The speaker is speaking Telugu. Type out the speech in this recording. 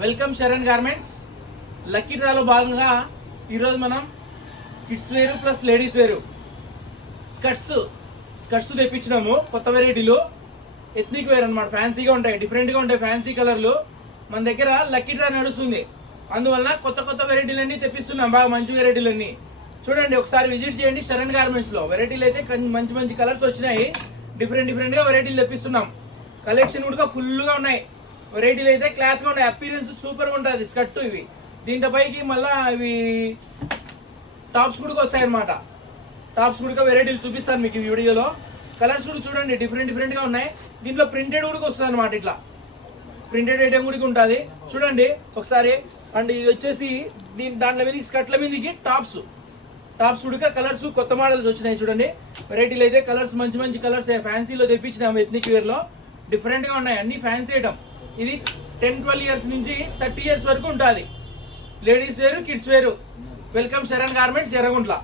Welcome Saran garments. లక్కీ డ్రాలో భాగంగా ఈరోజు మనం కిడ్స్ వేరు ప్లస్ లేడీస్ వేరు స్కర్ట్స్ తెప్పించినాము. కొత్త వెరైటీలు ఎథ్నిక్ వేర్ అనమాట. ఫ్యాన్సీగా ఉంటాయి, డిఫరెంట్గా ఉంటాయి, ఫ్యాన్సీ కలర్లు. మన దగ్గర లక్కీ డ్రా నడుస్తుంది, అందువల్ల కొత్త వెరైటీలన్నీ తెప్పిస్తున్నాం. బాగా మంచి వెరైటీలన్నీ చూడండి, ఒకసారి విజిట్ చేయండి శరణ్ గార్మెంట్స్ లో. వెరైటీలు అయితే మంచి కలర్స్ వచ్చినాయి. డిఫరెంట్ గా వెరైటీలు తెప్పిస్తున్నాం. కలెక్షన్ కూడా ఫుల్ గా ఉన్నాయి. వెరైటీలు అయితే క్లాస్ గా ఉన్నాయి. అపీరెన్స్ సూపర్ గా ఉంటుంది. స్కర్ట్ ఇవి, దీంట్లో పైకి మళ్ళా ఇవి టాప్స్ కూడా వస్తాయి అనమాట. టాప్స్ కూడా వెరైటీలు చూపిస్తాను మీకు ఈ వీడియోలో. కలర్స్ కూడా చూడండి, డిఫరెంట్ గా ఉన్నాయి. దీంట్లో ప్రింటెడ్ కూడా వస్తుంది అనమాట. ఇట్లా ప్రింటెడ్ ఐటమ్ కూడా ఉంటుంది చూడండి ఒకసారి. అండ్ ఇది వచ్చేసి దాంట్లో మీద స్కర్ట్ల మీదకి టాప్స్ ఉడక కలర్స్ కొత్త మోడల్స్ వచ్చినాయి చూడండి. వెరైటీలు అయితే కలర్స్ మంచి కలర్స్ ఫ్యాన్సీలో తెప్పించినాము. ఎథ్నిక్ వేర్ లో డిఫరెంట్ గా ఉన్నాయి, అన్ని ఫ్యాన్సీ ఐటమ్. ఇది 10-12 ఇయర్స్ నుంచి 30 ఇయర్స్ వరకు ఉంటుంది. లేడీస్ వేరు, కిడ్స్ వేరు. Welcome Saran garments, Yerraguntla.